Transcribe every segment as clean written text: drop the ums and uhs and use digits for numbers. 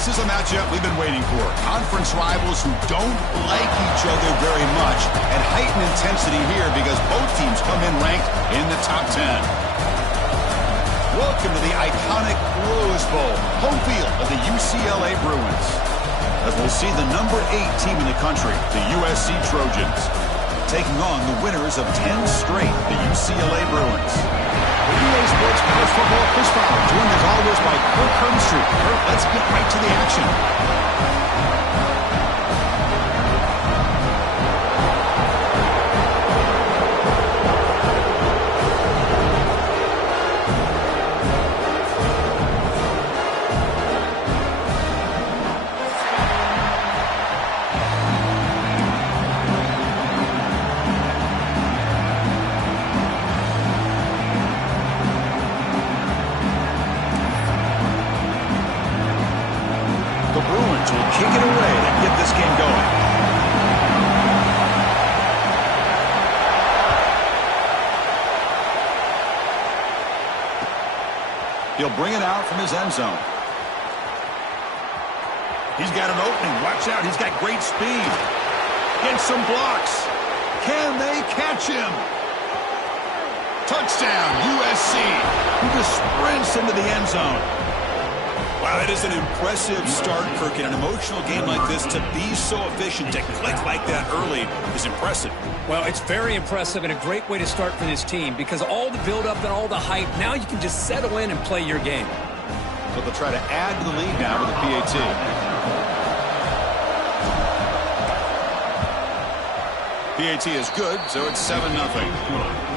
This is a matchup we've been waiting for. Conference rivals who don't like each other very much, and heightened intensity here because both teams come in ranked in the top 10. Welcome to the iconic Rose Bowl, home field of the UCLA Bruins. As we'll see the number 8 team in the country, the USC Trojans, taking on the winners of 10 straight, the UCLA Bruins. The UA Sports College Football Quiz File, joined as always by Kirk Herbstreit. Kirk, let's get right to the action. Kick it away and get this game going. He'll bring it out from his end zone. He's got an opening. Watch out. He's got great speed. Gets some blocks. Can they catch him? Touchdown, USC. He just sprints into the end zone. Wow, that is an impressive start, Kirk. In an emotional game like this, to be so efficient, to click like that early is impressive. Well, it's very impressive and a great way to start for this team because all the build-up and all the hype, now you can just settle in and play your game. So they'll try to add to the lead now with the PAT. PAT is good, so it's 7-0.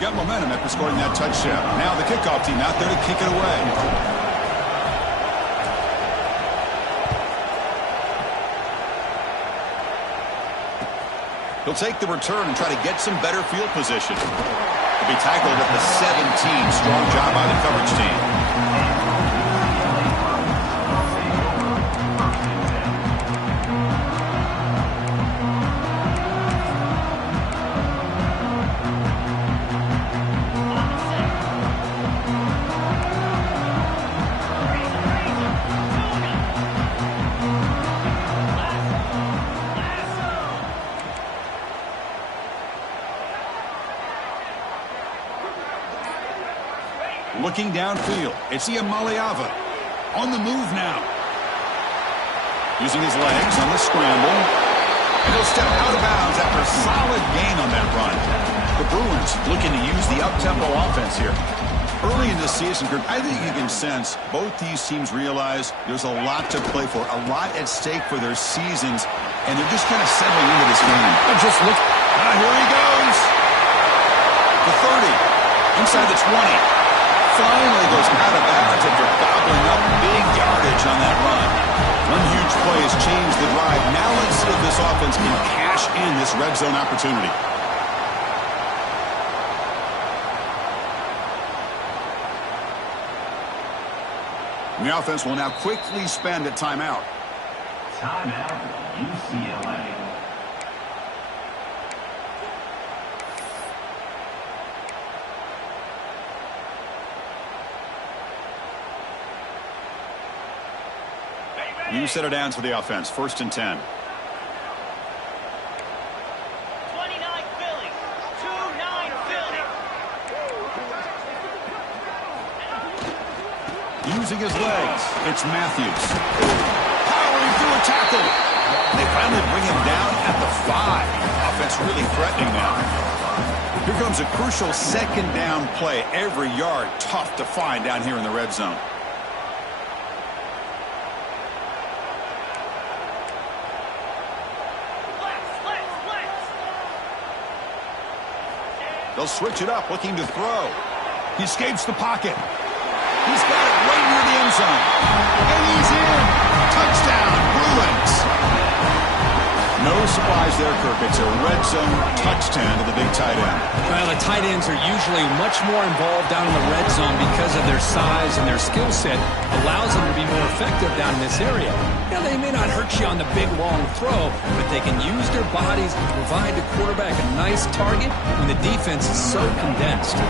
Got momentum after scoring that touchdown. Now the kickoff team out there to kick it away. He'll take the return and try to get some better field position. He'll be tackled at the 17. Strong job by the coverage team. Looking downfield, it's Iamaleava on the move now. Using his legs on the scramble. And he'll step out of bounds after a solid gain on that run. The Bruins looking to use the up-tempo offense here. Early in the season, I think you can sense both these teams realize there's a lot to play for, a lot at stake for their seasons, and they're just kind of settling into this game. Just look. Here he goes. The 30, inside the 20. Finally goes out of bounds after gobbling up big yardage on that run. One huge play has changed the drive. Now let's see if this offense can cash in this red zone opportunity. And the offense will now quickly spend a timeout. Timeout, UCLA. You set it down for the offense. 1st and 10. 29 Philly. 2-9 Philly. Using his legs, it's Matthews. Powering through a tackle. They finally bring him down at the 5. Offense really threatening now. Here comes a crucial 2nd down play. Every yard tough to find down here in the red zone. They'll switch it up, looking to throw. He escapes the pocket. He's got it right near the end zone. And he's in. Touchdown, Bruins. No surprise there, Kirk. It's a red zone touchdown to the big tight end. Well, the tight ends are usually much more involved down in the red zone because of their size and their skill set allows them to be more effective down in this area. Now, they may not hurt you on the big, long throw, but they can use their bodies to provide the quarterback a nice target when the defense is so condensed.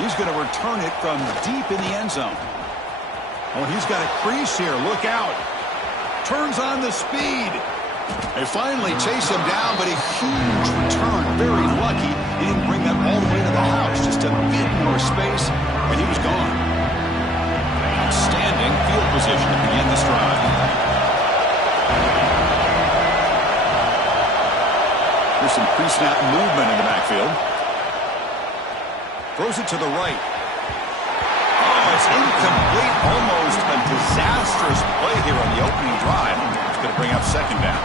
He's going to return it from deep in the end zone. Oh, he's got a crease here. Look out. Turns on the speed. They finally chase him down, but a huge return. Very lucky. He didn't bring that all the way to the house. Just a bit more space, and he was gone. Outstanding field position to begin this drive. There's some pre-snap movement in the backfield. Throws it to the right. Oh, it's incomplete. Almost a disastrous play here on the opening drive. It's going to bring up second down.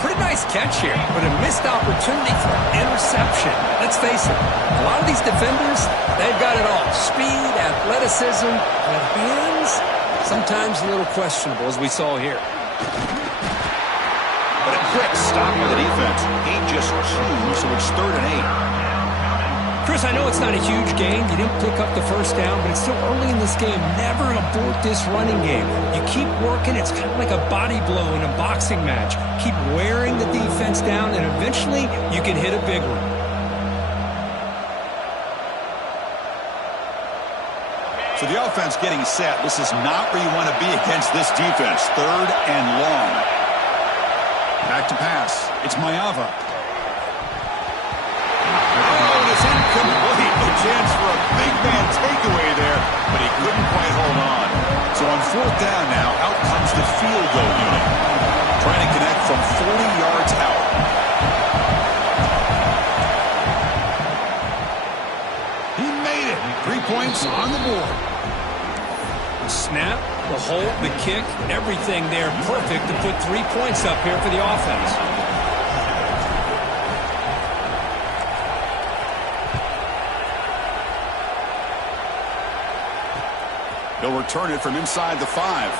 Pretty nice catch here, but a missed opportunity for interception. Let's face it, a lot of these defenders, they've got it all. Speed, athleticism, and hands, sometimes a little questionable, as we saw here. But a quick stop by the defense. Gain just 2, so it's 3rd and 8. Chris, I know it's not a huge game. You didn't pick up the first down, but it's still early in this game. Never abort this running game. You keep working. It's kind of like a body blow in a boxing match. Keep wearing the defense down, and eventually you can hit a big one. So the offense getting set. This is not where you want to be against this defense. 3rd and long. Back to pass. It's Maiava. Incomplete. A chance for a big man takeaway there, but he couldn't quite hold on. So on 4th down now, out comes the field goal unit. Trying to connect from 40 yards out. He made it. 3 points on the board. Snap, the hold, the kick, everything there perfect to put 3 points up here for the offense. He'll return it from inside the 5.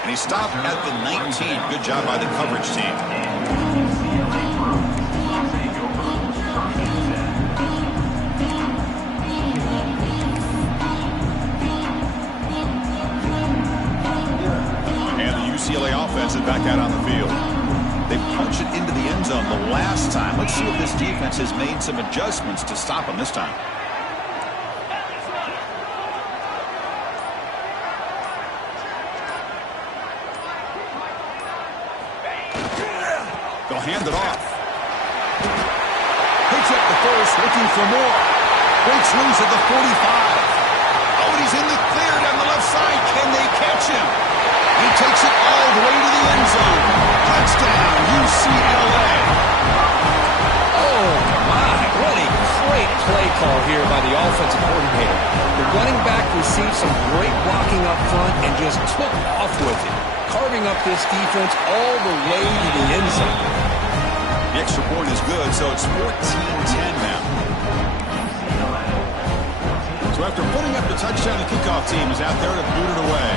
And he stopped at the 19. Good job by the coverage team. And the UCLA offense is back out on the field. They punched it into the end zone the last time. Let's see if this defense has made some adjustments to stop them this time. They'll hand it off. Picks up the first, looking for more. Breaks loose at the 45. Oh, and he's in the clear down the left side. Can they catch him? He takes it all the way to the end zone. Touchdown, UCLA. Oh, my. What a great play call here by the offensive coordinator. The running back received some great blocking up front and just took off with it, carving up this defense all the way to the end zone. The extra point is good, so it's 14-10 now. So after putting up the touchdown, the kickoff team is out there to boot it away.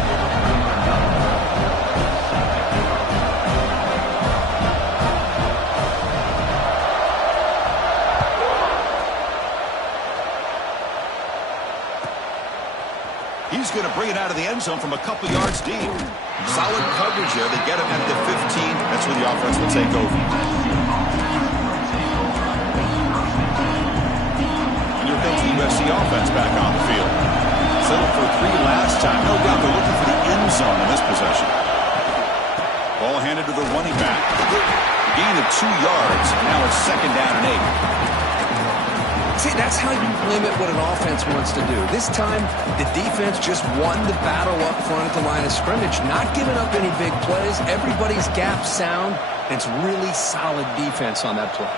He's going to bring it out of the end zone from a couple yards deep. Solid coverage here. They get him at the 15. That's where the offense will take over. And here comes the USC offense back on the field. Settled for 3 last time. No doubt they're looking for the end zone in this possession. Ball handed to the running back. Gain of 2 yards. Now it's 2nd down and 8. See, that's how you limit what an offense wants to do. This time, the defense just won the battle up front at the line of scrimmage, not giving up any big plays. Everybody's gap sound, and it's really solid defense on that play.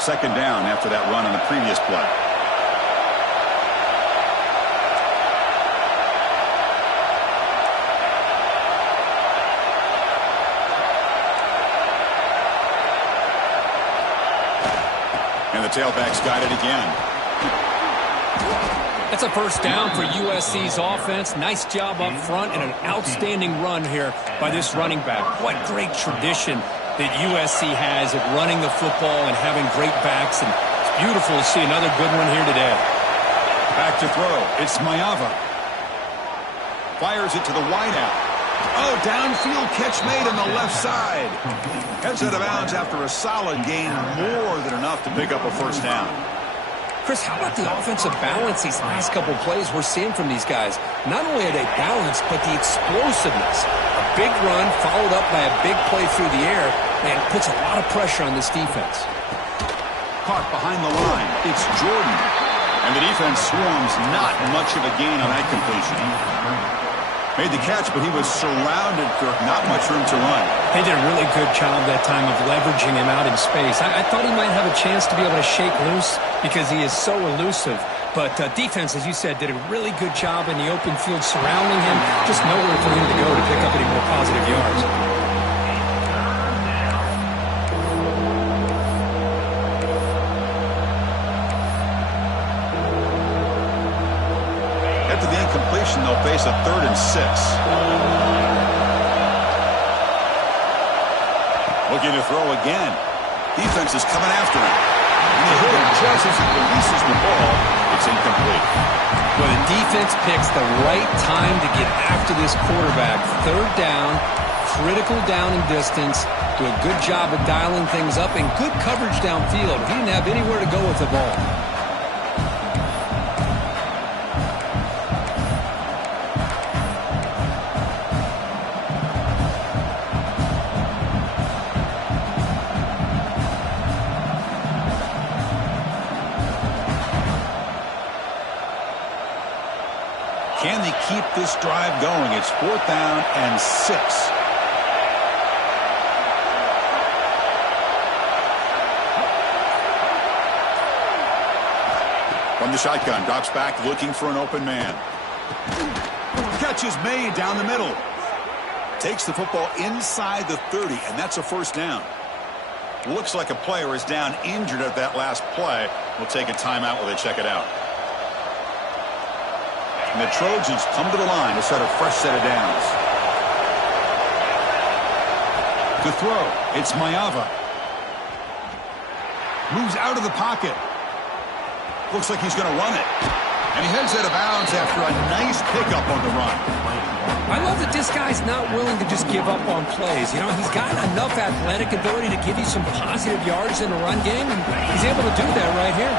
Second down after that run on the previous play. And the tailback's got it again. That's a first down for USC's offense. Nice job up front and an outstanding run here by this running back. What great tradition that USC has of running the football and having great backs. And it's beautiful to see another good one here today. Back to throw. It's Maiava. Fires it to the wideout. Oh, downfield catch made on the left side. Heads out of bounds after a solid gain, more than enough to pick up a first down. Chris, how about the offensive balance these last couple plays we're seeing from these guys? Not only are they balanced, but the explosiveness. A big run followed up by a big play through the air, and it puts a lot of pressure on this defense. Caught behind the line. It's Jordan. And the defense swarms, not much of a gain on that completion. Made the catch, but he was surrounded for not much room to run. They did a really good job that time of leveraging him out in space. I thought he might have a chance to be able to shake loose because he is so elusive. But defense, as you said, did a really good job in the open field surrounding him. Just nowhere for him to go to pick up any more positive yards. After the incompletion, they'll face a 3rd and 6. Looking to throw again. Defense is coming after him. And they hit him just as he releases the ball. It's incomplete. Well, the defense picks the right time to get after this quarterback. 3rd down, critical down and distance. Do a good job of dialing things up and good coverage downfield. He didn't have anywhere to go with the ball. Can they keep this drive going? It's 4th down and 6. From the shotgun, drops back looking for an open man. Catch is made down the middle. Takes the football inside the 30, and that's a first down. Looks like a player is down injured at that last play. We'll take a timeout while they check it out. And the Trojans come to the line to set a fresh set of downs. To throw, it's Maiava. Moves out of the pocket. Looks like he's going to run it. And he heads out of bounds after a nice pickup on the run. I love that this guy's not willing to just give up on plays. You know, he's got enough athletic ability to give you some positive yards in the run game, and he's able to do that right here.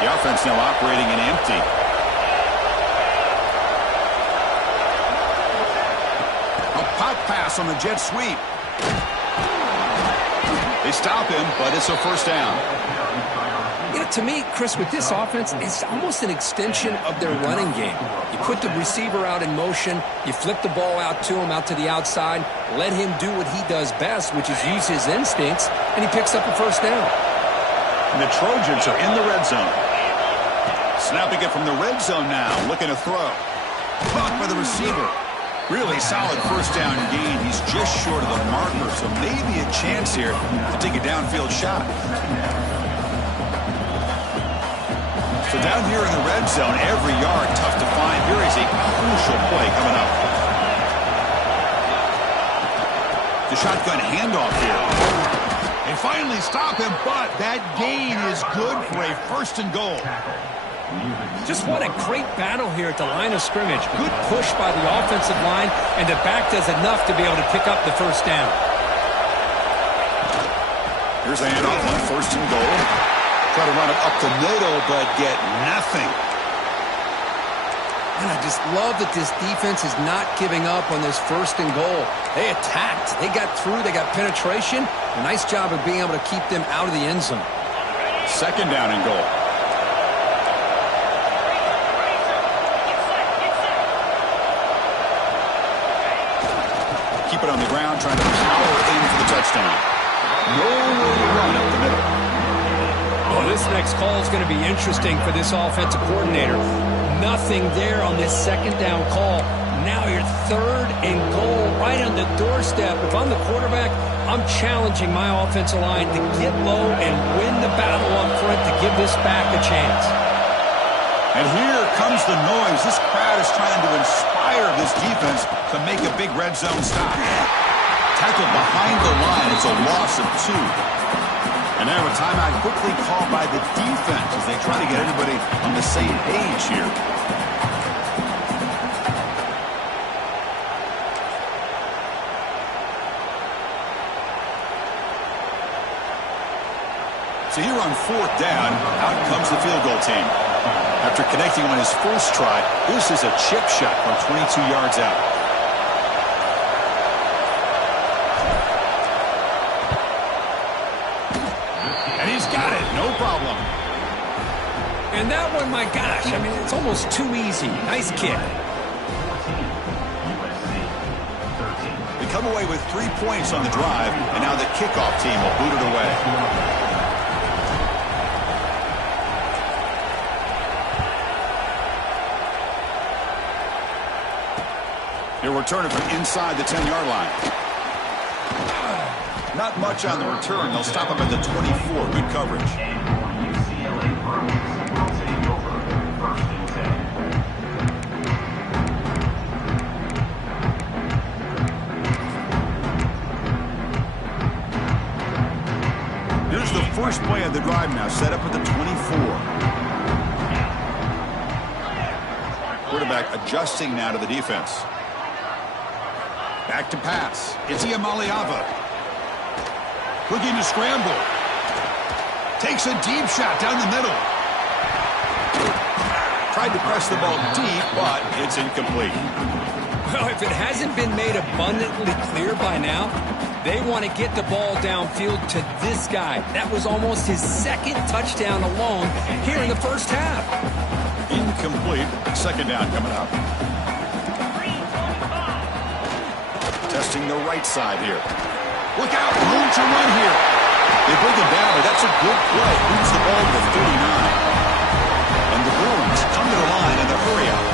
The offense now operating in empty. Pop pass on the jet sweep. They stop him, but it's a first down. You know, to me, Chris, with this offense, it's almost an extension of their running game. You put the receiver out in motion, you flip the ball out to him, out to the outside, let him do what he does best, which is use his instincts, and he picks up a first down. And the Trojans are in the red zone. Snapping it from the red zone now, looking to throw. Caught by the receiver. Really solid first down gain. He's just short of the marker, so maybe a chance here to take a downfield shot. So down here in the red zone, every yard tough to find. Here is a crucial play coming up. The shotgun handoff here. They finally stop him, but that gain is good for a 1st and goal. Just what a great battle here at the line of scrimmage. Good push by the offensive line, and the back does enough to be able to pick up the first down. Here's a handoff on 1st and goal. Try to run it up the middle, but get nothing. And I just love that this defense is not giving up on this 1st and goal. They attacked. They got through. They got penetration. A nice job of being able to keep them out of the end zone. 2nd down and goal. Keep it on the ground, trying to power in for the touchdown. Nowhere to run up the middle. Well, this next call is going to be interesting for this offensive coordinator. Nothing there on this 2nd down call. Now you're 3rd and goal right on the doorstep. If I'm the quarterback, I'm challenging my offensive line to get low and win the battle up front to give this back a chance. And here comes the noise. This crowd is trying to inspire this defense to make a big red zone stop. Tackled behind the line. It's a loss of 2. And now a timeout quickly called by the defense as they try to get everybody on the same page here. So here on 4th down, out comes the field goal team. After connecting on his first try, this is a chip shot from 22 yards out. And he's got it, no problem. And that one, my gosh, I mean, it's almost too easy. Nice kick. They come away with 3 points on the drive, and now the kickoff team will boot it away. He'll return it from inside the 10-yard line. Not much on the return. They'll stop him at the 24. Good coverage. Here's the first play of the drive now, set up at the 24. Quarterback adjusting now to the defense. Back to pass. It's Iamaleava. Looking to scramble. Takes a deep shot down the middle. Tried to press the ball deep, but it's incomplete. Well, if it hasn't been made abundantly clear by now, they want to get the ball downfield to this guy. That was almost his 2nd touchdown alone here in the first half. Incomplete. 2nd down coming up. Testing the right side here. Look out, room to run here. They bring him down, but that's a good play. Moves the ball to the 39. And the Bruins come to the line in the hurry up.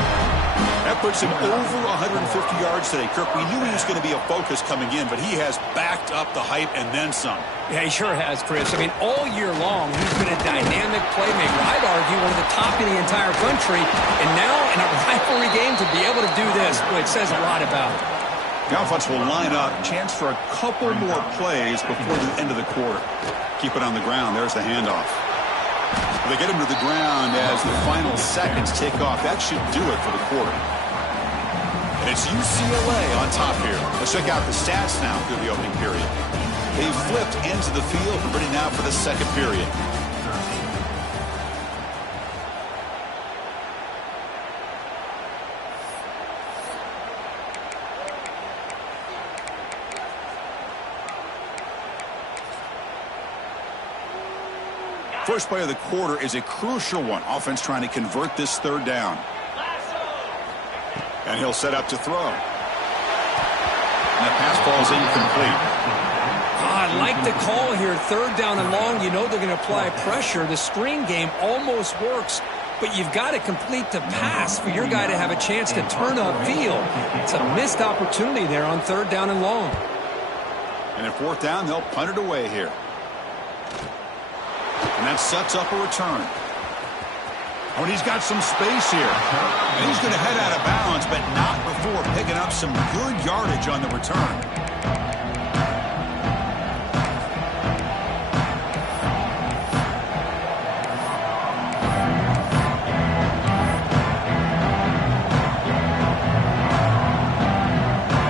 That puts him over 150 yards today, Kirk. We knew he was going to be a focus coming in, but he has backed up the hype and then some. Yeah, he sure has, Chris. I mean, all year long, he's been a dynamic playmaker. I'd argue one of the top in the entire country. And now, in a rivalry game, to be able to do this, well, it says a lot about it. The offense will line up. Chance for a couple more plays before the end of the quarter. Keep it on the ground. There's the handoff. They get him to the ground as the final seconds tick off. That should do it for the quarter. And it's UCLA on top here. Let's check out the stats now through the opening period. They've flipped into the field and ready now for the 2nd period. First play of the quarter is a crucial one. Offense trying to convert this 3rd down. And he'll set up to throw. And that pass ball is incomplete. I like the call here. 3rd down and long. You know they're going to apply pressure. The screen game almost works, but you've got to complete the pass for your guy to have a chance to turn upfield. It's a missed opportunity there on 3rd down and long. And at 4th down, they'll punt it away here. And that sets up a return. Oh, and he's got some space here. And he's going to head out of bounds, but not before picking up some good yardage on the return.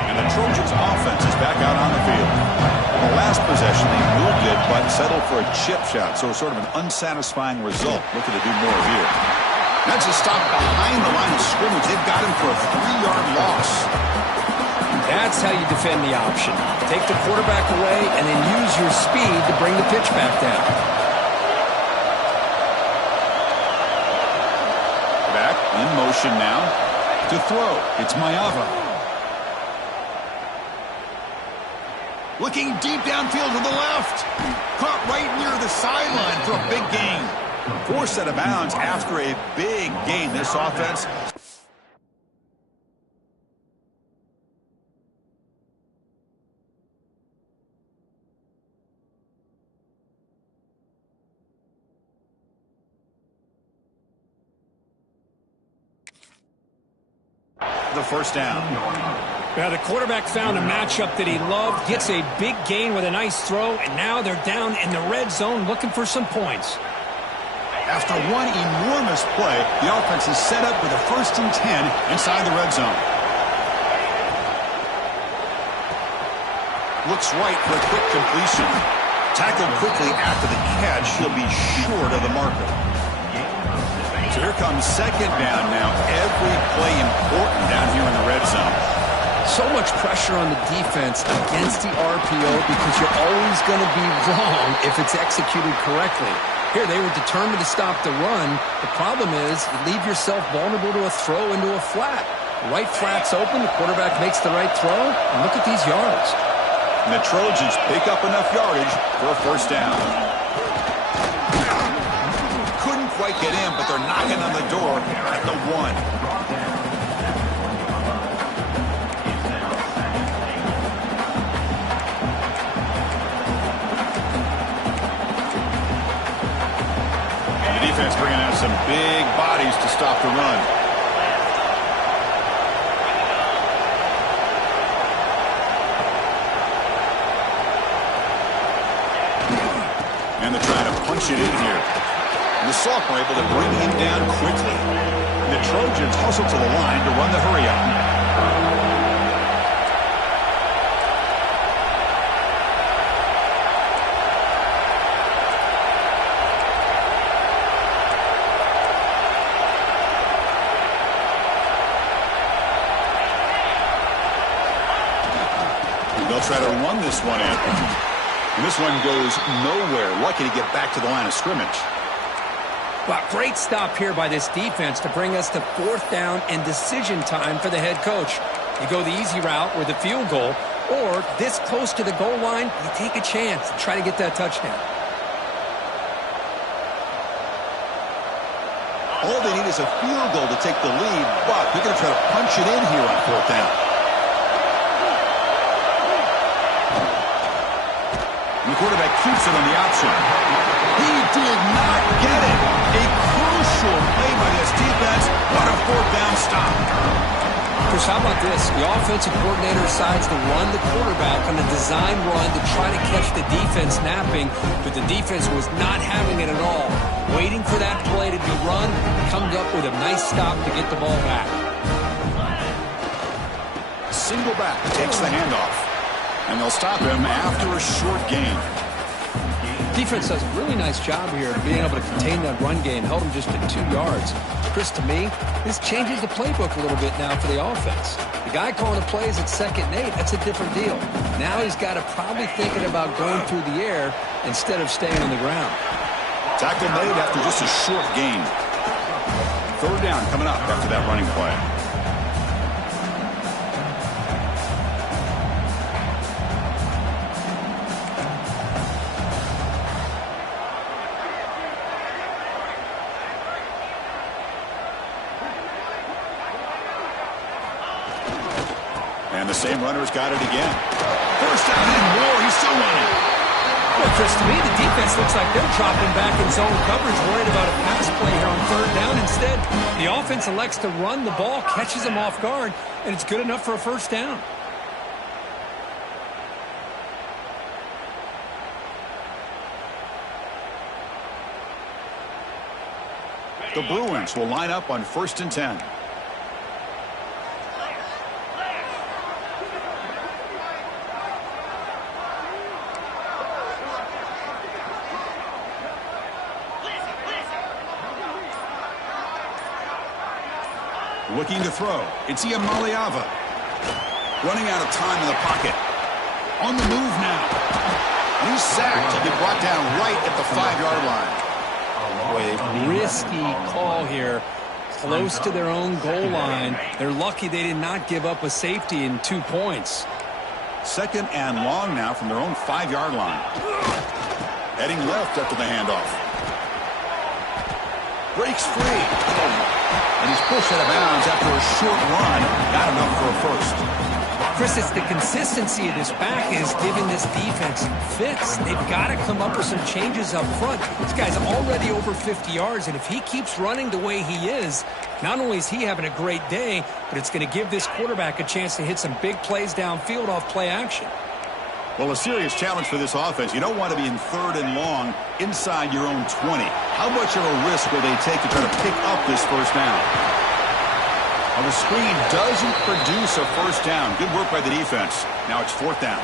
And the Trojans' offense is back out on the field. The last possession, they moved it, but settled for a chip shot. So sort of an unsatisfying result. Looking to do more here. That's a stop behind the line of scrimmage. They've got him for a 3-yard loss. That's how you defend the option. Take the quarterback away and then use your speed to bring the pitch back down. Back in motion now to throw. It's Maiava. Looking deep downfield to the left. Caught right near the sideline for a big gain. Forced out of bounds after a big gain. This offense the first down. Now, the quarterback found a matchup that he loved, gets a big gain with a nice throw, and now they're down in the red zone looking for some points. After one enormous play, the offense is set up with a 1st and 10 inside the red zone. Looks right for a quick completion. Tackled quickly after the catch. He'll be short of the marker. So here comes 2nd down now. Every play important down here in the red zone. So much pressure on the defense against the RPO because you're always going to be wrong if it's executed correctly. Here, they were determined to stop the run. The problem is you leave yourself vulnerable to a throw into a flat. Right flat's open, the quarterback makes the right throw, and look at these yards. And the Trojans pick up enough yardage for a 1st down. Couldn't quite get in, but they're knocking on the door at the 1. Defense bringing out some big bodies to stop the run. And they're trying to punch it in here. And the Salk were able to bring him down quickly. And the Trojans hustle to the line to run the hurry-up. They'll try to run this one in. And this one goes nowhere. Lucky to get back to the line of scrimmage. Well, great stop here by this defense to bring us to 4th down and decision time for the head coach. You go the easy route with a field goal, or this close to the goal line, you take a chance and try to get that touchdown. All they need is a field goal to take the lead, but they're going to try to punch it in here on 4th down. The quarterback keeps it on the option. He did not get it. A crucial play by this defense. What a 4th down stop. Chris, how about this? The offensive coordinator decides to run the quarterback on a design run to try to catch the defense napping, but the defense was not having it at all. Waiting for that play to be run, comes up with a nice stop to get the ball back. Single back takes the handoff. And they'll stop him after a short gain. Defense does a really nice job here of being able to contain that run game. Held him just at 2 yards. Chris, to me, this changes the playbook a little bit now for the offense. The guy calling the plays at 2nd and 8, that's a different deal. Now he's got to probably thinking about going through the air instead of staying on the ground. Tackle made after just a short gain. 3rd down coming up after that running play. And the same runner's got it again. 1st down and more. He's still running. Well, Chris, to me, the defense looks like they're dropping back in zone coverage, worried about a pass play here on 3rd down. Instead, the offense elects to run the ball, catches them off guard, and it's good enough for a 1st down. The Bruins will line up on 1st and 10. Looking to throw. It's Iamaleava. Running out of time in the pocket. On the move now. And he's sacked. He'll be brought down right at the 5-yard line. A risky call here. Close to their own goal line. They're lucky they did not give up a safety in 2 points. 2nd and long now from their own 5-yard line. Heading left after the handoff. Breaks free. And he's pushed out of bounds after a short run. Not enough for a 1st. Chris, it's the consistency of this back is giving this defense fits. They've got to come up with some changes up front. This guy's already over 50 yards, and if he keeps running the way he is, not only is he having a great day, but it's going to give this quarterback a chance to hit some big plays downfield off play action. Well, a serious challenge for this offense. You don't want to be in 3rd and long inside your own 20. How much of a risk will they take to try to pick up this first down? Well, the screen doesn't produce a first down. Good work by the defense. Now it's 4th down.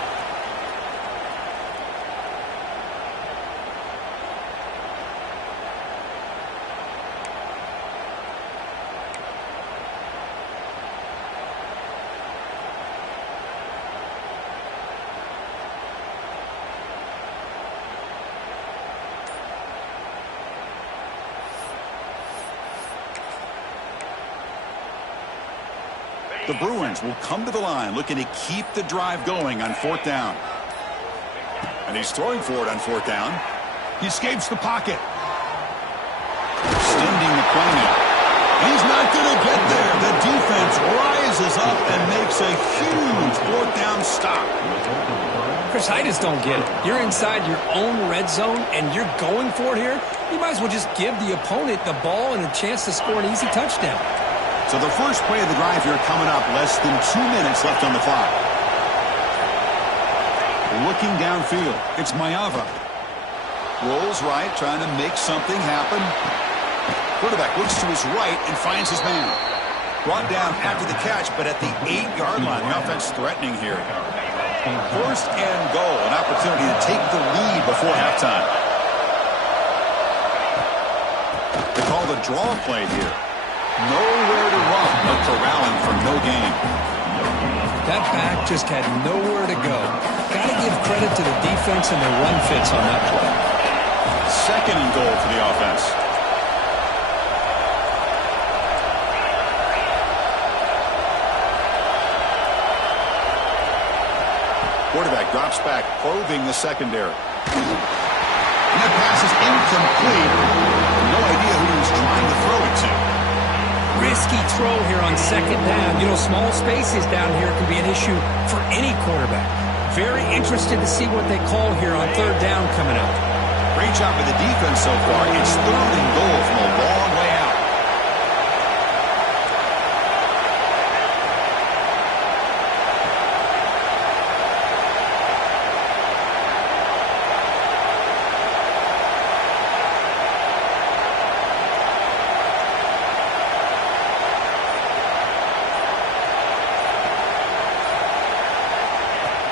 The Bruins will come to the line looking to keep the drive going on 4th down. And he's throwing for it on 4th down. He escapes the pocket. Extending the play now. He's not going to get there. The defense rises up and makes a huge 4th down stop. Chris, I just don't get it. You're inside your own red zone, and you're going for it here. You might as well just give the opponent the ball and a chance to score an easy touchdown. So the first play of the drive here coming up, less than 2 minutes left on the clock. Looking downfield, it's Maiava. Rolls right, trying to make something happen. Quarterback looks to his right and finds his man. Brought down after the catch, but at the 8-yard line. The offense threatening here. 1st and goal, an opportunity to take the lead before halftime. They call the draw play here. Nowhere to run, no corralling for no gain. That back just had nowhere to go. Got to give credit to the defense and their run fits on that play. 2nd and goal for the offense. Quarterback drops back, probing the secondary. And that pass is incomplete. No idea who he was trying to throw it to. Risky throw here on 2nd down. You know, small spaces down here can be an issue for any quarterback. Very interested to see what they call here on 3rd down coming up. Great job by the defense so far. It's 3rd and goal from a long way out.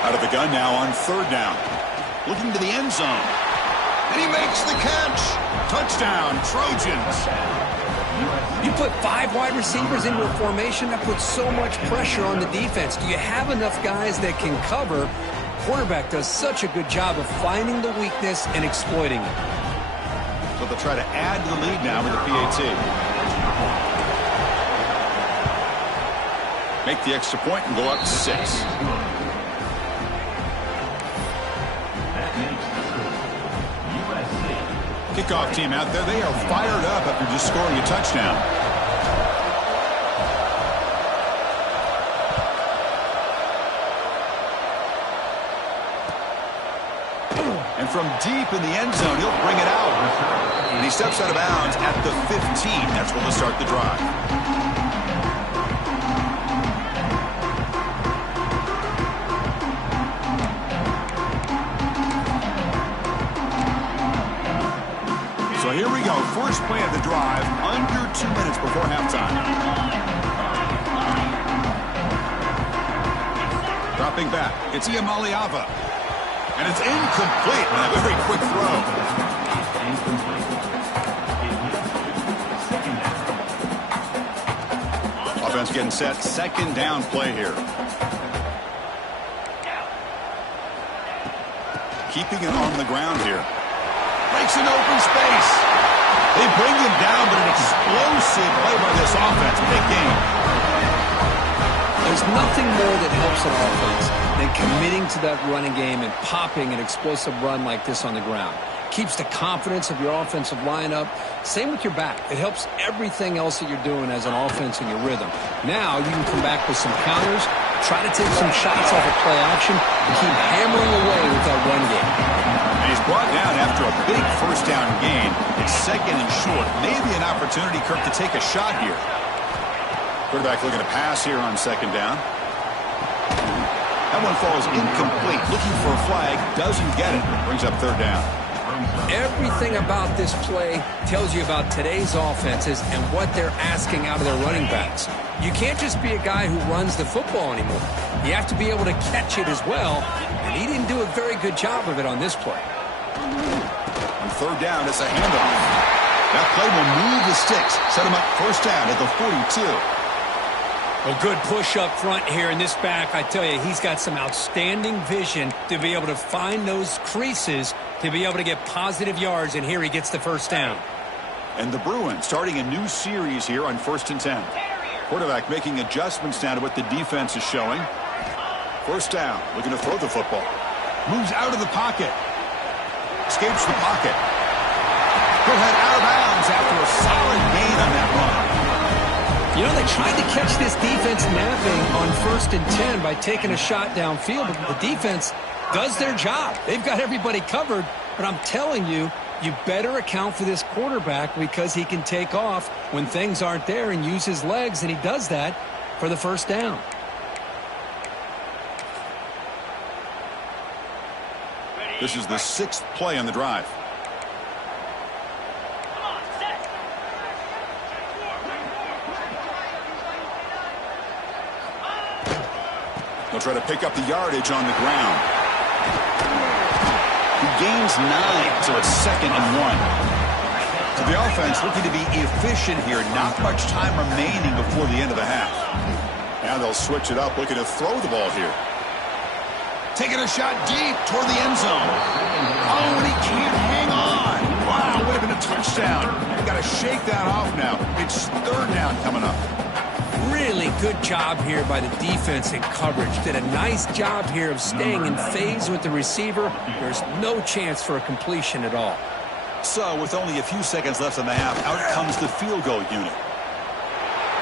Out of the gun now on 3rd down. Looking to the end zone. And he makes the catch. Touchdown, Trojans. You put 5 wide receivers into a formation, that puts so much pressure on the defense. Do you have enough guys that can cover? Quarterback does such a good job of finding the weakness and exploiting it. So they'll try to add to the lead now with the PAT. Make the extra point and go up to 6. Kickoff team out there. They are fired up after just scoring a touchdown. And from deep in the end zone, he'll bring it out. And he steps out of bounds at the 15. That's when they'll start the drive. So here we go. First play of the drive, under 2 minutes before halftime. Dropping back, it's Iamaleava. And it's incomplete on a very quick throw. Offense getting set, 2nd down play here. Keeping it on the ground here. Breaks an open space. They bring him down, but an explosive play by this offense. Big game. There's nothing more that helps an offense than committing to that running game and popping an explosive run like this on the ground. Keeps the confidence of your offensive lineup. Same with your back. It helps everything else that you're doing as an offense in your rhythm. Now you can come back with some counters try to take some shots off of play action and keep hammering away with that run game. And he's brought down after a big first down gain. It's second and short. Maybe an opportunity, Kirk, to take a shot here. Quarterback looking to pass here on second down. That one falls incomplete. Looking for a flag. Doesn't get it. Brings up third down. Everything about this play tells you about today's offenses and what they're asking out of their running backs. You can't just be a guy who runs the football anymore. You have to be able to catch it as well, and he didn't do a very good job of it on this play. On third down, it's a handoff. That play will move the sticks. Set him up first down at the 42. Well, good push up front here in this back. I tell you, he's got some outstanding vision to be able to find those creases to be able to get positive yards, and here he gets the first down. And the Bruins starting a new series here on 1st and 10. Quarterback making adjustments down to what the defense is showing. First down, looking to throw the football. Moves out of the pocket. Escapes the pocket. He'll head out of bounds after a solid gain on that run. You know, they tried to catch this defense napping on 1st and 10 by taking a shot downfield, but the defense does their job. They've got everybody covered, but I'm telling you, you better account for this quarterback because he can take off when things aren't there and use his legs, and he does that for the first down. This is the 6th play on the drive. They'll try to pick up the yardage on the ground. He gains 9, so it's 2nd and 1. So the offense looking to be efficient here. Not much time remaining before the end of the half. Now they'll switch it up, looking to throw the ball here. Taking a shot deep toward the end zone. Oh, and he can't hang on. Wow, would have been a touchdown. Got to shake that off now. It's third down coming up. Really good job here by the defense in coverage. Did a nice job here of staying in phase with the receiver. There's no chance for a completion at all. So with only a few seconds left in the half, out comes the field goal unit.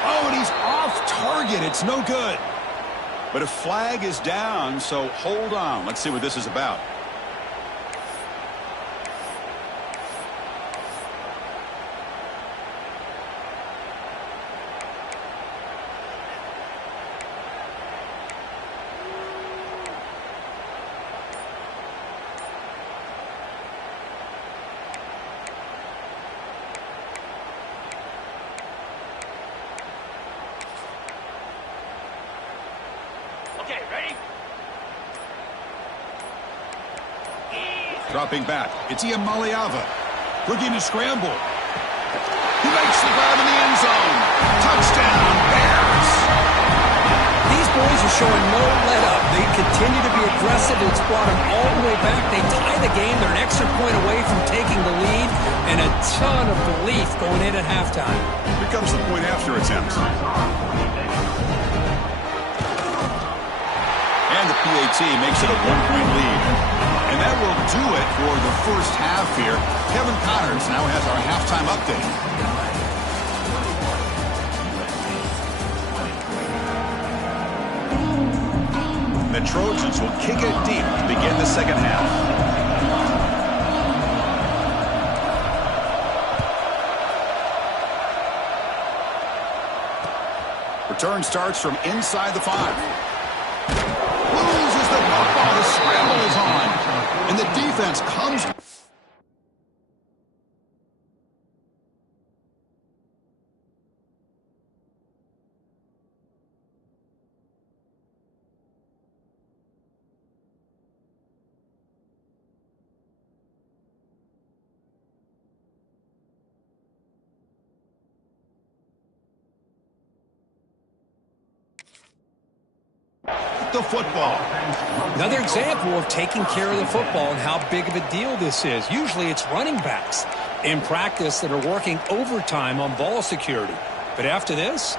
Oh, and he's off target. It's no good. But a flag is down, so hold on. Let's see what this is about. Dropping back, it's Iamaleava. Looking to scramble. He makes the grab in the end zone. Touchdown, Bears! These boys are showing no let-up. They continue to be aggressive. It's brought them all the way back. They tie the game. They're an extra point away from taking the lead, and a ton of belief going in at halftime. Here comes the point after attempts. And the PAT makes it a 1-point lead. And that will do it for the first half here. Kevin Connors now has our halftime update. The Trojans will kick it deep to begin the second half. Return starts from inside the 5. Loses the football. The scramble is on. And the defense comes. The football. Another example of taking care of the football and how big of a deal this is. Usually it's running backs in practice that are working overtime on ball security. But after this,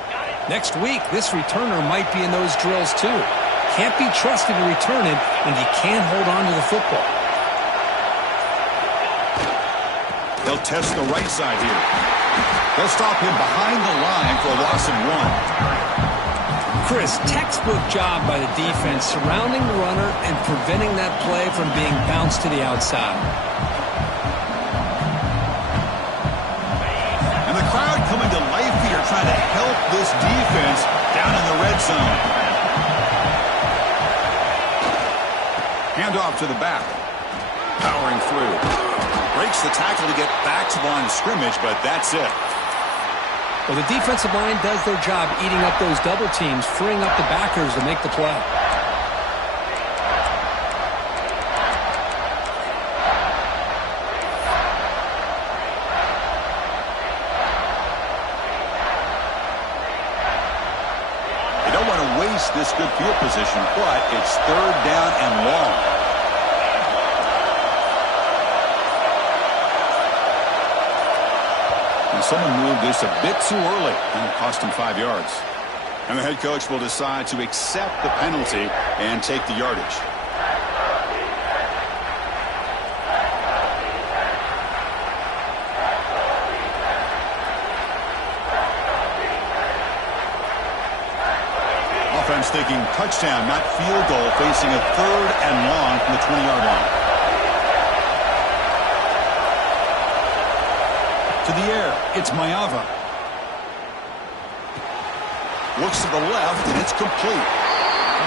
next week, this returner might be in those drills too. Can't be trusted to return it, and you can't hold on to the football. They'll test the right side here. They'll stop him behind the line for a loss of 1. Chris, textbook job by the defense surrounding the runner and preventing that play from being bounced to the outside. And the crowd coming to life here trying to help this defense down in the red zone. Handoff to the back. Powering through. Breaks the tackle to get back to the line of scrimmage, but that's it. Well, the defensive line does their job eating up those double teams, freeing up the backers to make the play. They don't want to waste this good field position, but it's third down and long. Someone moved this a bit too early, and it cost him 5 yards. And the head coach will decide to accept the penalty and take the yardage. Offense thinking touchdown, not field goal, facing a third and long from the 20-yard line. To the air, it's Maiava. Looks to the left, and it's complete.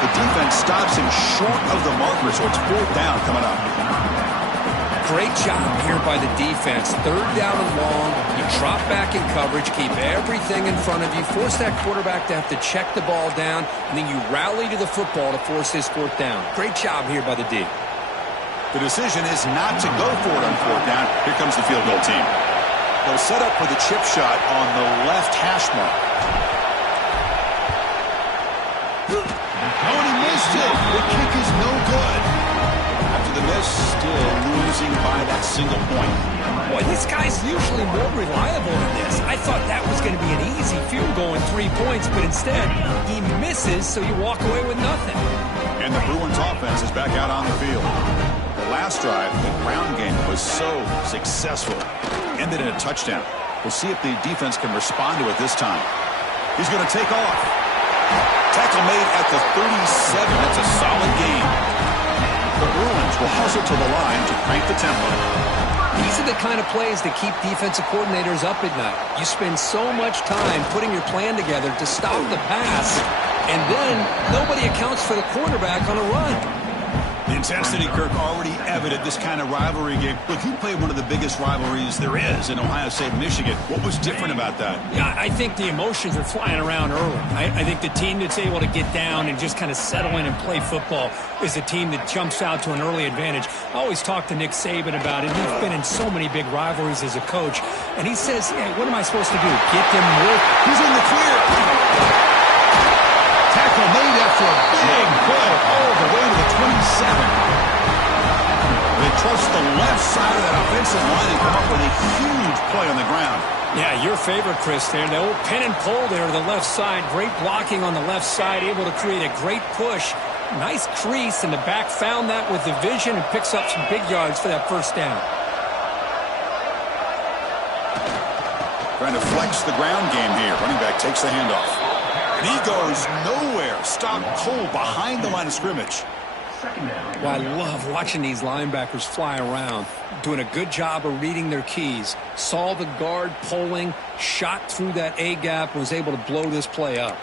The defense stops him short of the marker, so it's fourth down coming up. Great job here by the defense. Third down and long. You drop back in coverage, keep everything in front of you, force that quarterback to have to check the ball down, and then you rally to the football to force this fourth down. Great job here by the D. The decision is not to go for it on fourth down. Here comes the field goal team. They'll set up for the chip shot on the left hash mark. Oh, and he missed it. The kick is no good. After the miss, still losing by that single point. Boy, this guy's usually more reliable than this. I thought that was going to be an easy field goal in 3 points, but instead, he misses, so you walk away with nothing. And the Bruins offense is back out on the field. The last drive, the ground game was so successful. Ended in a touchdown. We'll see if the defense can respond to it this time. He's going to take off. Tackle made at the 37. That's a solid gain. The Bruins will hustle to the line to crank the tempo. These are the kind of plays that keep defensive coordinators up at night. You spend so much time putting your plan together to stop the pass, and then nobody accounts for the quarterback on a run. The intensity, Kirk, already evident this kind of rivalry game. Look, you played one of the biggest rivalries there is in Ohio State and Michigan. What was different about that? Yeah, I think the emotions are flying around early. I think the team that's able to get down and just kind of settle in and play football is a team that jumps out to an early advantage. I always talk to Nick Saban about it. He's been in so many big rivalries as a coach. And he says, hey, what am I supposed to do? Get them work? He's in the clear. Tackle made after a big play all the way to the 27. They trust the left side of that offensive line and come up with a huge play on the ground. Yeah, your favorite, Chris, there. The old pin and pull there to the left side. Great blocking on the left side, able to create a great push. Nice crease, and the back found that with the vision and picks up some big yards for that first down. Trying to flex the ground game here. Running back takes the handoff. And he goes nowhere. Stopped cold behind the line of scrimmage. Well, I love watching these linebackers fly around, doing a good job of reading their keys. Saw the guard pulling, shot through that A-gap, and was able to blow this play up.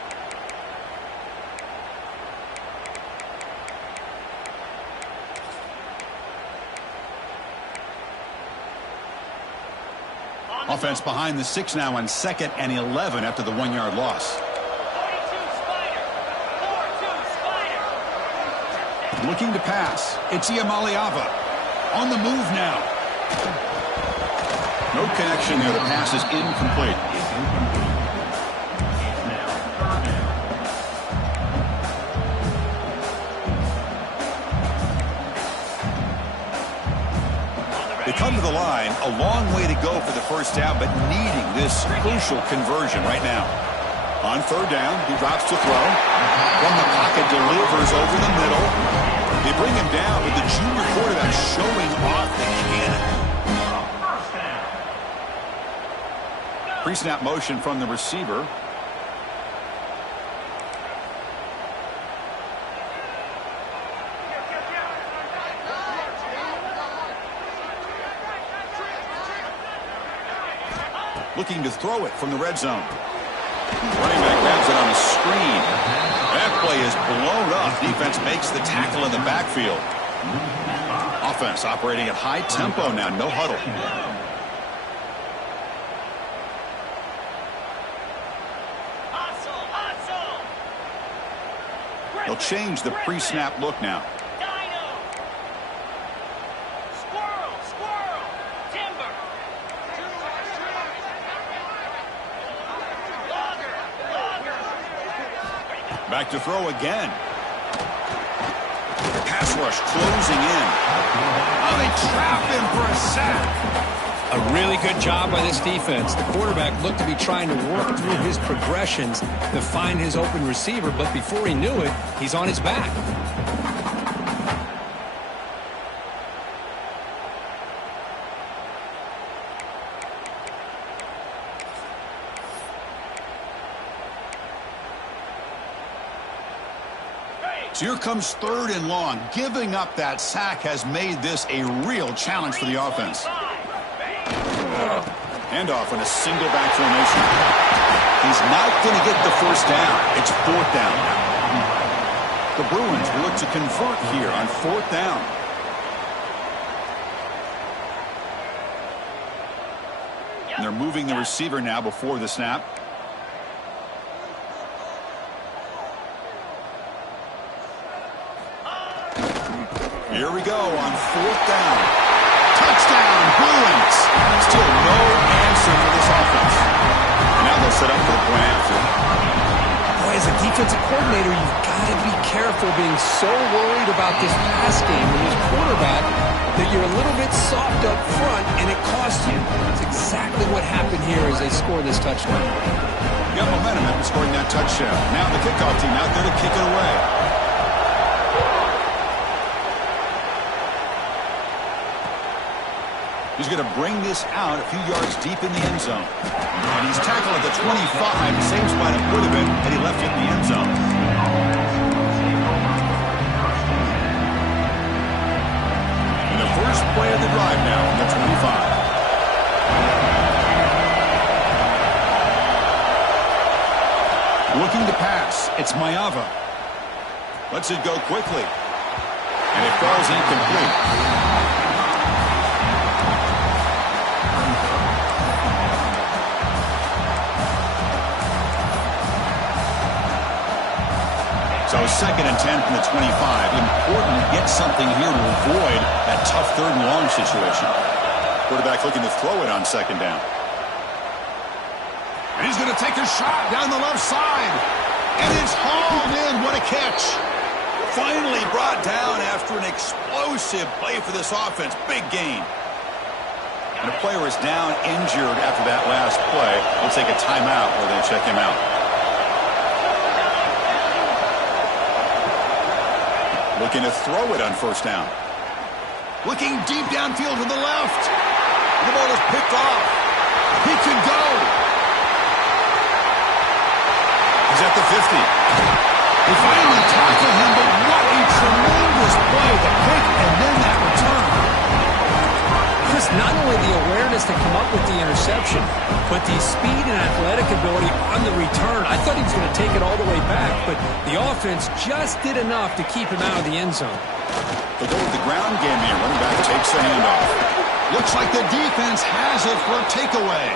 Offense behind the 6 now on 2nd and 11 after the 1-yard loss. Looking to pass. It's Iamaleava. On the move now. No connection there. The pass is incomplete. They come to the line, a long way to go for the first down, but needing this crucial conversion right now. On 3rd down, he drops to throw. From the pocket, delivers over the middle. They bring him down with the junior quarterback showing off the cannon. Pre-snap motion from the receiver. Looking to throw it from the red zone. Running back grabs it on the screen. That play is blown up. Defense makes the tackle in the backfield. Offense operating at high tempo now. No huddle. They'll change the pre-snap look now. Back to throw again. Pass rush closing in. Oh, they trap him for a sack. A really good job by this defense. The quarterback looked to be trying to work through his progressions to find his open receiver, but before he knew it, he's on his back. So here comes 3rd and long. Giving up that sack has made this a real challenge for the offense. Handoff in a single back formation. He's not going to get the first down. It's 4th down. The Bruins will look to convert here on 4th down. And they're moving the receiver now before the snap. Here we go on 4th down. Touchdown, Bruins. Still no answer for this offense. And now they'll set up for the point after. Boy, as a defensive coordinator, you've got to be careful being so worried about this pass game with this quarterback that you're a little bit soft up front and it costs you. That's exactly what happened here as they score this touchdown. Got momentum after scoring that touchdown. Now the kickoff team out there to kick it away. He's going to bring this out a few yards deep in the end zone. And he's tackled at the 25, the same spot it would have been had he left it in the end zone. And the first play of the drive now on the 25. Looking to pass. It's Maiava. Lets it go quickly. And it falls incomplete. So 2nd and 10 from the 25. Important to get something here to avoid that tough 3rd and long situation. Quarterback looking to throw it on 2nd down. And he's going to take a shot down the left side. And it's hauled in. What a catch. Finally brought down after an explosive play for this offense. Big gain. And a player is down injured after that last play. We'll take a timeout while they check him out. Looking to throw it on 1st down. Looking deep downfield to the left. The ball is picked off. He can go. He's at the 50. They finally tackle him, but what a tremendous play. The pick and then that return. Chris, not only the awareness to come up with the interception, but the speed and athletic ability on the return. I thought he was going to take it all the way back, but the offense just did enough to keep him out of the end zone. They'll go with the ground game here. Running back takes the handoff. Looks like the defense has it for a takeaway.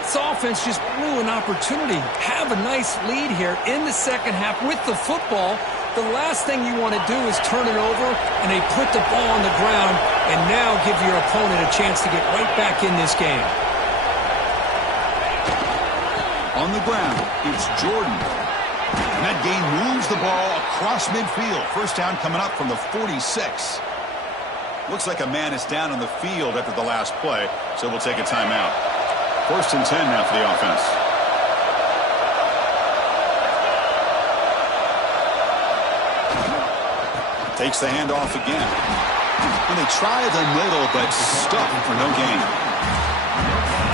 This offense just blew an opportunity. Have a nice lead here in the 2nd half with the football. The last thing you want to do is turn it over, and they put the ball on the ground and now give your opponent a chance to get right back in this game. On the ground, it's Jordan. And that gain moves the ball across midfield. 1st down coming up from the 46. Looks like a man is down on the field after the last play, so we'll take a timeout. 1st and 10 now for the offense. Takes the handoff again. And they try the middle, but stuck for no gain.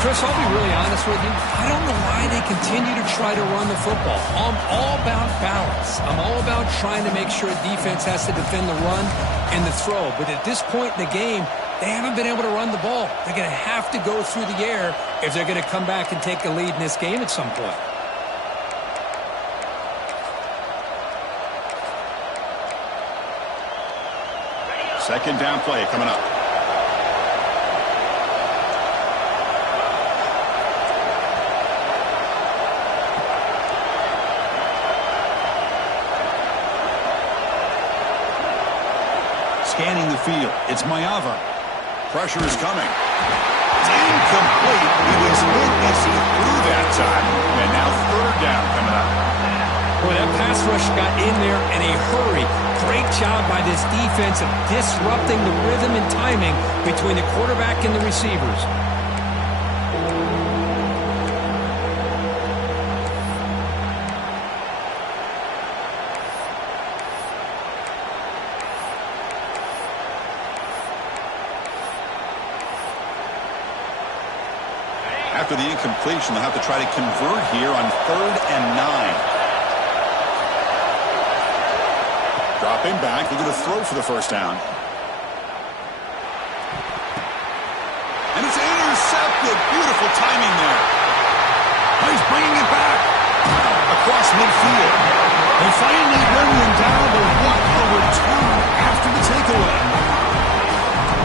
Chris, I'll be really honest with you. I don't know why they continue to try to run the football. I'm all about balance. I'm all about trying to make sure defense has to defend the run and the throw. But at this point in the game, they haven't been able to run the ball. They're going to have to go through the air if they're going to come back and take a lead in this game at some point. Second down play coming up. Scanning the field. It's Mayava. Pressure is coming. It's incomplete. He was hit as he threw that time. And now third down coming up. Boy, that pass rush got in there in a hurry. Great job by this defense of disrupting the rhythm and timing between the quarterback and the receivers. After the incompletion, they'll have to try to convert here on 3rd and 9. Dropping back, they're going to throw for the first down. And it's intercepted. Beautiful timing there. He's bringing it back across midfield. They finally bring him down, but what a return after the takeaway.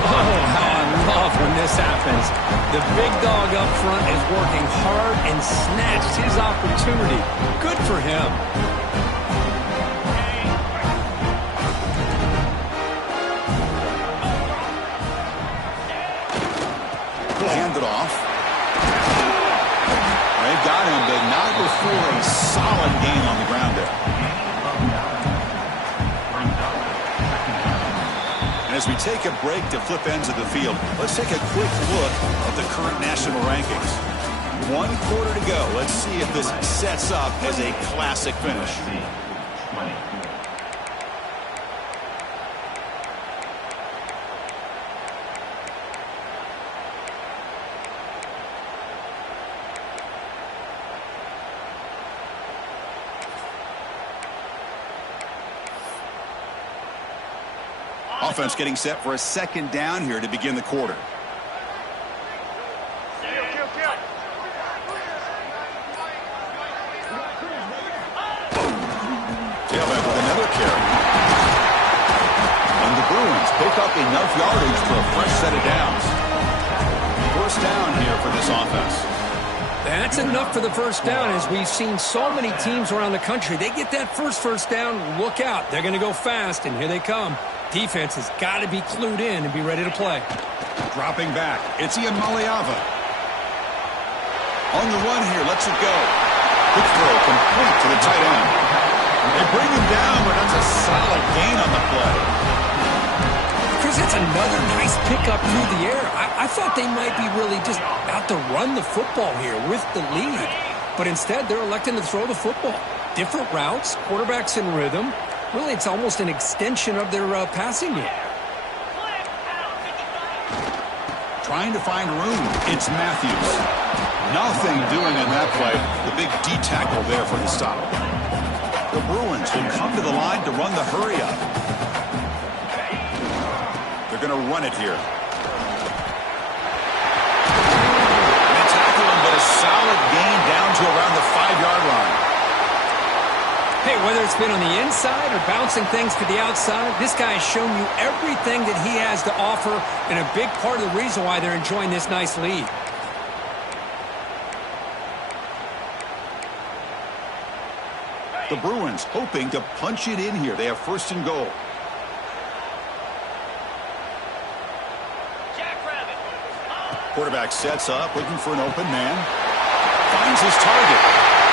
Oh, how I love when this happens. The big dog up front is working hard and snatched his opportunity. Good for him. He'll hand it off. They got him, but not before a solid gain on the ground there. As we take a break to flip ends of the field, let's take a quick look at the current national rankings. 1 quarter to go. Let's see if this sets up as a classic finish. Offense getting set for a second down here to begin the quarter. Tailback with another carry. And the Bruins pick up enough yardage for a fresh set of downs. First down here for this offense. That's enough for the first down, as we've seen so many teams around the country. They get that first down, look out. They're going to go fast, and here they come. Defense has got to be clued in and be ready to play. Dropping back, it's Maliava. On the run here, lets it go. Quick throw complete to the tight end. They bring him down, but that's a solid gain on the play. Chris, that's another nice pickup through the air. I thought they might be really just out to run the football here with the lead. But instead, they're electing to throw the football. Different routes, quarterbacks in rhythm. Really, it's almost an extension of their passing game. Trying to find room. It's Matthews. Nothing doing in that play. The big D tackle there for the stop. The Bruins will come to the line to run the hurry up. They're going to run it here. They tackle him, but a solid gain down to around the 5-yard line. Hey, whether it's been on the inside or bouncing things to the outside, this guy has shown you everything that he has to offer, and a big part of the reason why they're enjoying this nice lead. The Bruins hoping to punch it in here. They have first and goal. Quarterback sets up, looking for an open man. Finds his target.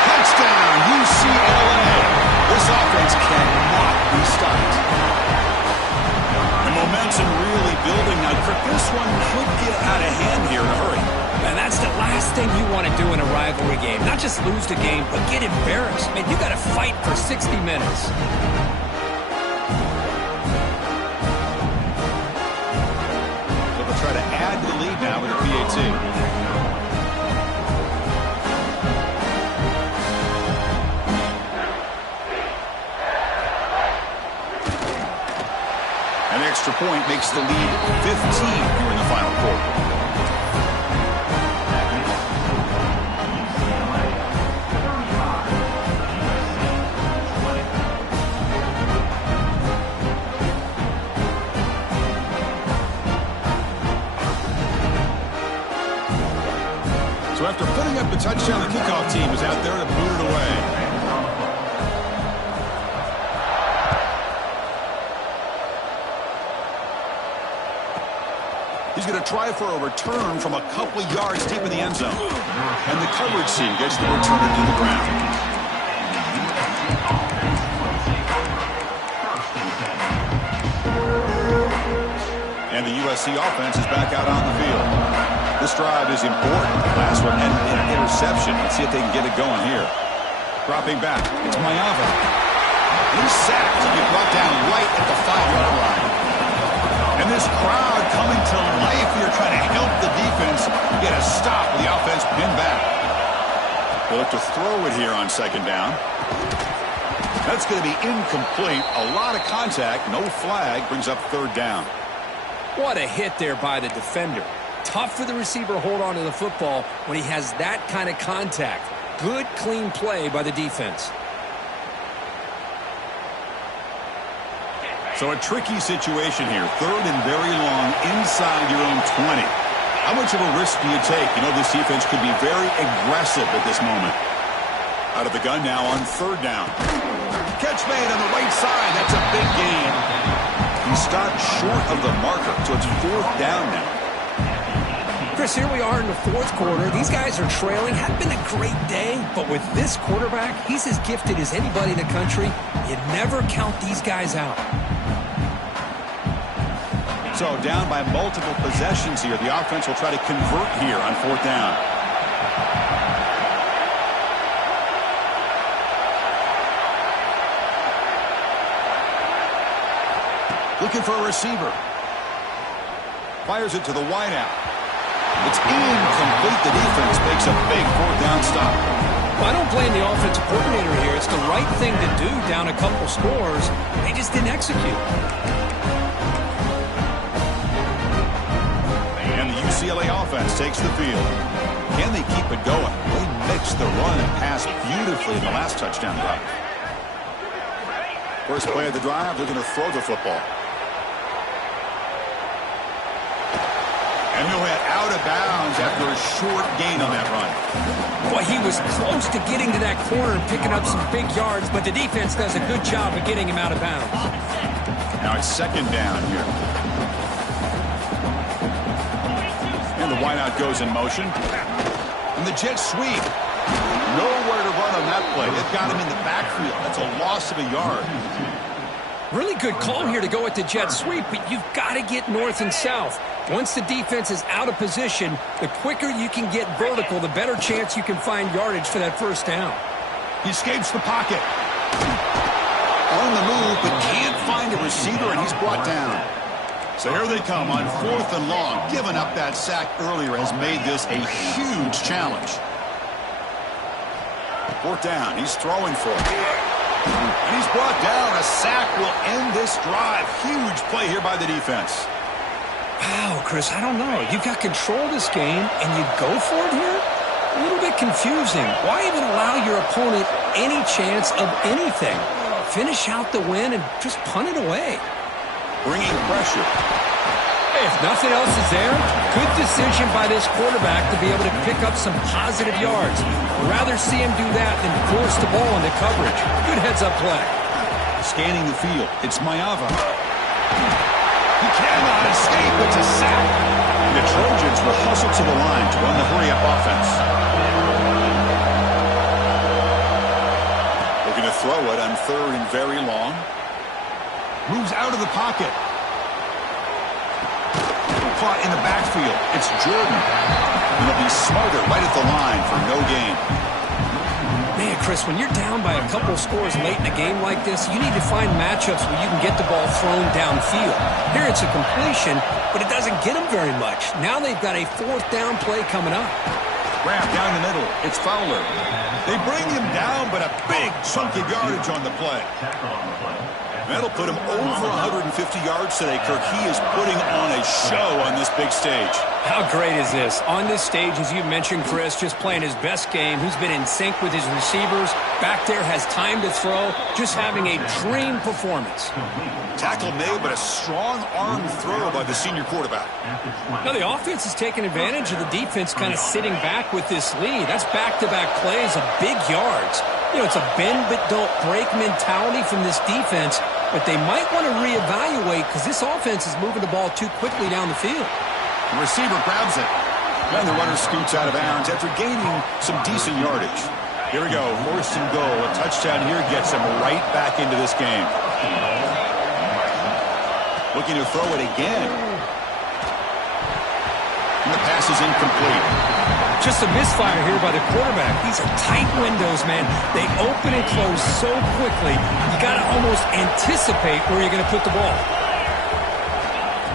Touchdown, UCLA. This offense cannot be stopped. The momentum really building now. This one could get out of hand here in a hurry. And that's the last thing you want to do in a rivalry game. Not just lose the game, but get embarrassed. Man, you got to fight for 60 minutes. So they'll try to add to the lead now with a PAT. extra point makes the lead 15 here in the final quarter. So after putting up the touchdown, the kickoff team is out there to boot it away. He's going to try for a return from a couple of yards deep in the end zone. And the coverage team gets the returner to the ground. And the USC offense is back out on the field. This drive is important. Last one ended in an interception. Let's see if they can get it going here. Dropping back. It's Maiava. He's sacked to be brought down right at the 5-yard line. And this crowd coming to life here trying to help the defense get a stop with the offense pinned back. They look to throw it here on second down. That's going to be incomplete. A lot of contact. No flag. Brings up third down. What a hit there by the defender. Tough for the receiver to hold on to the football when he has that kind of contact. Good, clean play by the defense. So a tricky situation here. Third and very long inside your own 20. How much of a risk do you take? You know, this defense could be very aggressive at this moment. Out of the gun now on third down. Catch made on the right side. That's a big gain. He stopped short of the marker, so it's fourth down now. Chris, here we are in the fourth quarter. These guys are trailing. Hadn't been a great day, but with this quarterback, he's as gifted as anybody in the country. You never count these guys out. So down by multiple possessions here. The offense will try to convert here on fourth down. Looking for a receiver. Fires it to the wideout. It's incomplete. The defense makes a big fourth down stop. Well, I don't blame the offensive coordinator here. It's the right thing to do down a couple scores. They just didn't execute. And the UCLA offense takes the field. Can they keep it going? They mixed the run and pass beautifully in the last touchdown drive. First play of the drive, they're going to throw the football. And he'll head out of bounds after a short gain on that run. Boy, he was close to getting to that corner and picking up some big yards, but the defense does a good job of getting him out of bounds. Now it's second down here. And the wideout goes in motion. And the jet sweep. Nowhere to run on that play. They've got him in the backfield. That's a loss of a yard. Really good call here to go with the jet sweep, but you've got to get north and south. Once the defense is out of position, the quicker you can get vertical, the better chance you can find yardage for that first down. He escapes the pocket. On the move, but can't find a receiver, and he's brought down. So here they come on fourth and long. Giving up that sack earlier has made this a huge challenge. Fourth down. He's throwing for it. And he's brought down. A sack will end this drive. Huge play here by the defense. Wow, Chris, I don't know. You've got control of this game, and you go for it here? A little bit confusing. Why even allow your opponent any chance of anything? Finish out the win and just punt it away. Bringing pressure. Hey, if nothing else is there, good decision by this quarterback to be able to pick up some positive yards. I'd rather see him do that than force the ball into coverage. Good heads-up play. Scanning the field. It's Maiava. He cannot escape. It's a sack. And the Trojans will hustle to the line to run the hurry-up offense. Looking to throw it on third and very long. Moves out of the pocket. Caught in the backfield. It's Jordan. And he'll be smothered right at the line for no gain. Man, Chris, when you're down by a couple scores late in a game like this, you need to find matchups where you can get the ball thrown downfield. Here it's a completion, but it doesn't get them very much. Now they've got a fourth down play coming up. scrap down the middle. It's Fowler. They bring him down, but a big chunk of yardage on the play. That'll put him over 150 yards today, Kirk. He is putting on a show on this big stage. How great is this? On this stage, as you mentioned, Chris, just playing his best game. He's been in sync with his receivers. Back there, has time to throw. Just having a dream performance. Tackle made, but a strong arm throw by the senior quarterback. Now, the offense is taking advantage of the defense kind of sitting back with this lead. That's back-to-back plays of big yards. You know, it's a bend-but-don't-break mentality from this defense, but they might want to reevaluate because this offense is moving the ball too quickly down the field. The receiver grabs it. And the runner scoots out of bounds after gaining some decent yardage. Here we go, 4th and goal. A touchdown here gets him right back into this game. Looking to throw it again. And the pass is incomplete. Just a misfire here by the quarterback. These are tight windows, man. They open and close so quickly. You got to almost anticipate where you're going to put the ball.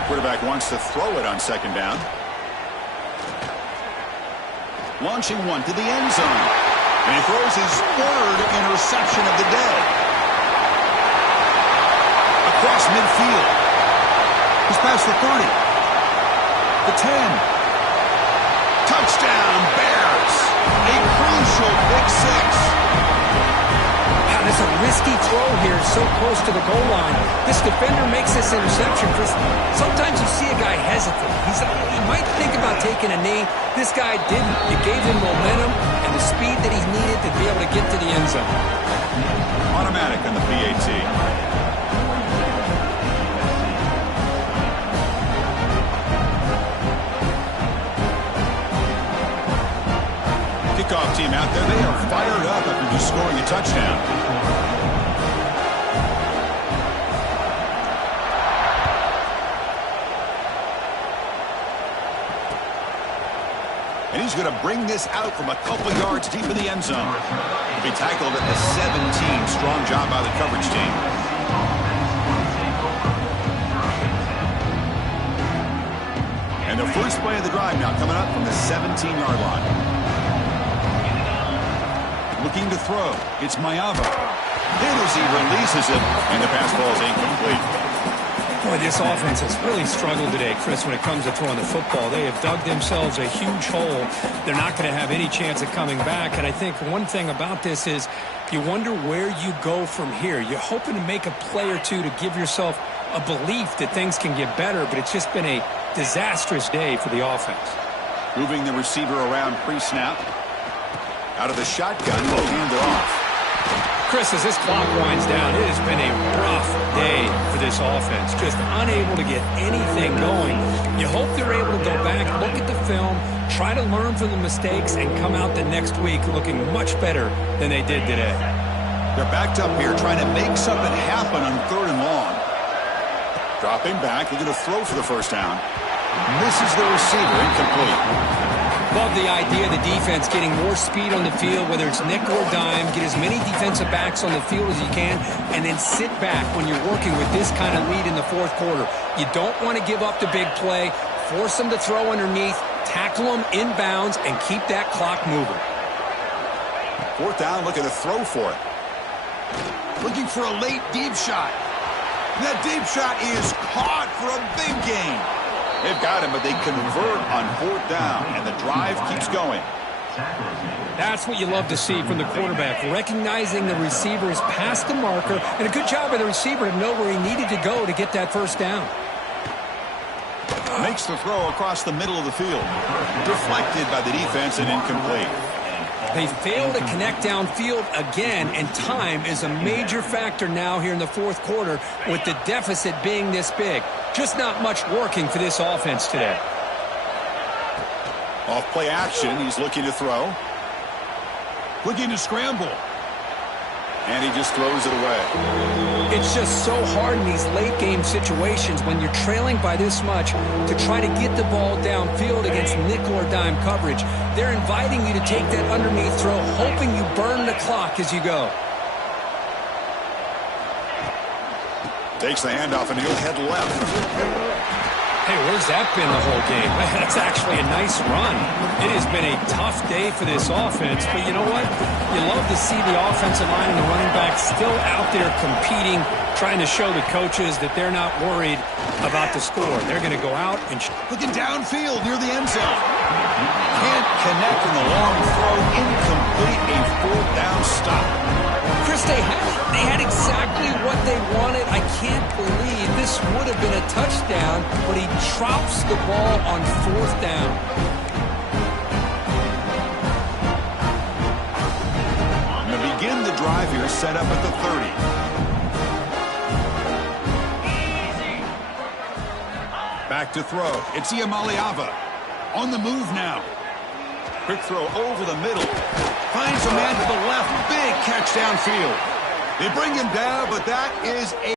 Quarterback wants to throw it on 2nd down. Launching one to the end zone. And he throws his 3rd interception of the day. Across midfield. He's past the 30. The 10. Touchdown, Bears. A crucial pick 6. Wow, that's a risky throw here, so close to the goal line. This defender makes this interception. Sometimes you see a guy hesitate. He might think about taking a knee. This guy didn't. It gave him momentum and the speed that he needed to be able to get to the end zone. Automatic on the PAT. Kickoff team out there. They are fired up after just scoring a touchdown. And he's going to bring this out from a couple yards deep in the end zone. He'll be tackled at the 17. Strong job by the coverage team. And the first play of the drive now coming up from the 17-yard line. Looking to throw. It's Mayava. Hit as he releases it, and the pass ball is incomplete. Boy, this offense has really struggled today, Chris, when it comes to throwing the football. They have dug themselves a huge hole. They're not going to have any chance of coming back. And I think one thing about this is you wonder where you go from here. You're hoping to make a play or two to give yourself a belief that things can get better, but it's just been a disastrous day for the offense. Moving the receiver around pre-snap. Out of the shotgun, he'll hand it off. Chris, as this clock winds down, it has been a rough day for this offense. Just unable to get anything going. You hope they're able to go back, look at the film, try to learn from the mistakes, and come out the next week looking much better than they did today. They're backed up here trying to make something happen on 3rd and long. Dropping back, they're going to throw for the 1st down. Misses the receiver, incomplete. Love the idea of the defense getting more speed on the field, whether it's nickel or dime, get as many defensive backs on the field as you can, and then sit back when you're working with this kind of lead in the 4th quarter. You don't want to give up the big play, force them to throw underneath, tackle them inbounds, and keep that clock moving. 4th down, looking to throw for it. Looking for a late deep shot. That deep shot is caught for a big gain. They've got him, but they convert on 4th down, and the drive keeps going. That's what you love to see from the quarterback, recognizing the receiver is past the marker, and a good job by the receiver to know where he needed to go to get that 1st down. Makes the throw across the middle of the field. Deflected by the defense and incomplete. They fail to connect downfield again, and time is a major factor now here in the 4th quarter with the deficit being this big. Just not much working for this offense today. Off play action, he's looking to throw. Looking to scramble. And he just throws it away. It's just so hard in these late game situations when you're trailing by this much to try to get the ball downfield against nickel or dime coverage. They're inviting you to take that underneath throw, hoping you burn the clock as you go. Takes the handoff and he'll head left. Hey, where's that been the whole game? That's actually a nice run. It has been a tough day for this offense, but you know what? You love to see the offensive line and the running back still out there competing, trying to show the coaches that they're not worried about the score. They're going to go out and... Looking downfield near the end zone. Can't connect in the long throw. Incomplete, a fourth down stop. Chris, they had exactly what they wanted. I can't believe this would have been a touchdown, but he drops the ball on fourth down. To begin the drive here, set up at the 30. Back to throw. It's Iamaleava. On the move now. Quick throw over the middle. Finds a man to the left. Big catch downfield. They bring him down, but that is a